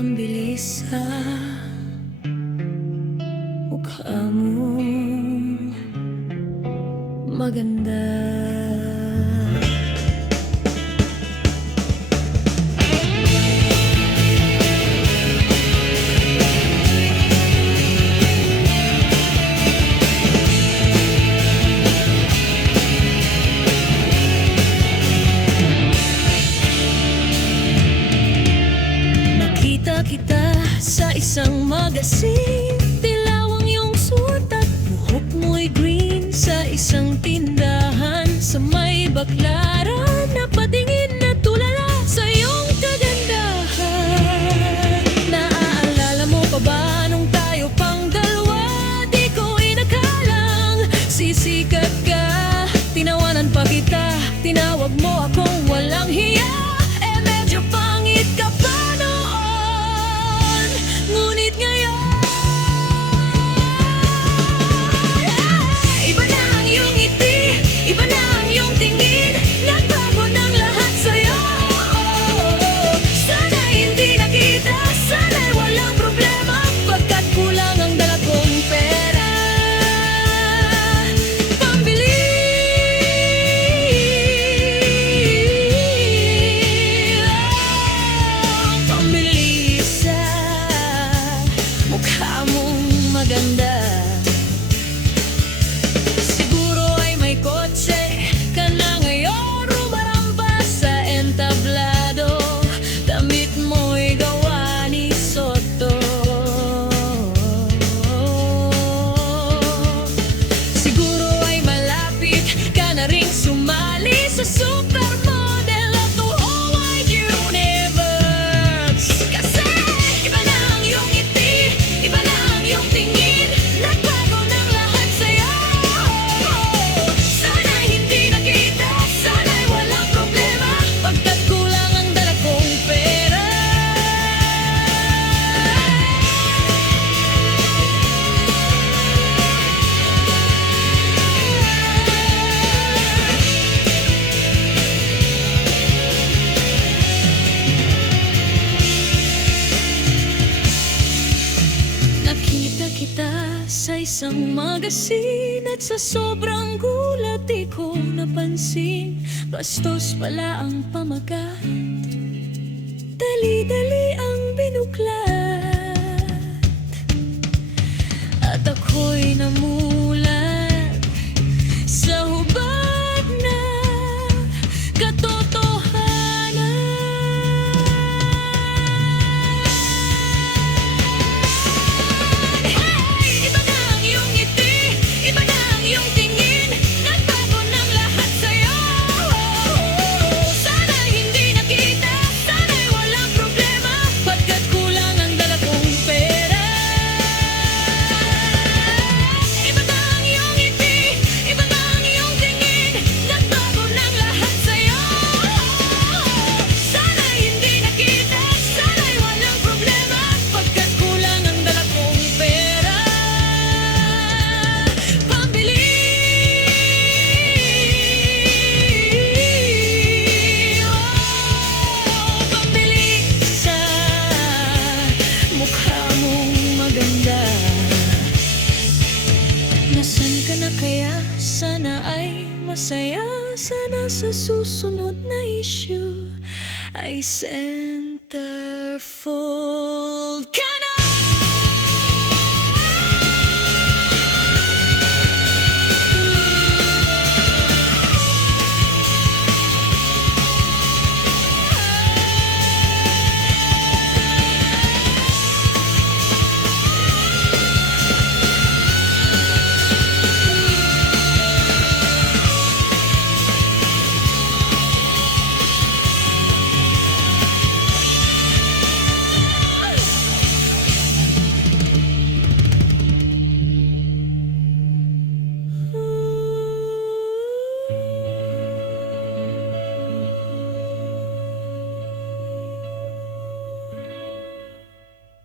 pambilis sa mukha mong maganda. Kita sa isang magasin, dilaw ang iyong suot at buhok mo'y green. Sa isang tindahan sa may baklaran, napatingin na tulala sa iyong kagandahan. Naaalala mo pa ba nung tayo pang dalawa? Di ko inakalang sisikat ka. Tinawanan pa kita, tinawag mo akong walang hiya. Medyo pangit ka pa noon, ngunit ngayon iba na ang iyong ngiti, iba na ang iyong tingin. Nagbago ng lahat sa'yo. Sana'y hindi nakita, sana'y walang problema, pagkat kulang ang dala kong pera pambili. Pambili sa mukha mong maganda. Siguro ay may kotse ka na ngayon, rumaramba sa entablado. Damit mo'y gawa ni Soto. Siguro ay malapit ka na ring sumali sa supermodel of the whole wide universe. Kasi iba na ang iyong ngiti, iba na ang iyong tingin. Nagbago ng lahat sa'yo. Sana'y hindi nakita, sana'y walang problema, pagkat kulang ang dala kong pera. Nakita kita sa isang magasin, at sa sobrang gulat di ko napansin, bastos pala ang pamagat, dali-dali ang binuklat. At ako'y namulat sa hubad na katotohanan. Iba na ang iyong ngiti, iba na ang iyong tingin. Nagbago ng lahat sa'yo. Sana'y hindi nakita, sana'y walang problema, pagkat kulang ang dala kong pera. Iba na ang iyong ngiti, iba na ang iyong tingin. Nagbago ng lahat sa'yo. Sana'y hindi nakita, sana'y walang problema, pagkat kulang ang dala kong pera pambili. Pambili sa mukha mong maganda. Nasaan ka na kaya? Sana ay masaya. Sana sa susunod na issue ay centerfold ka.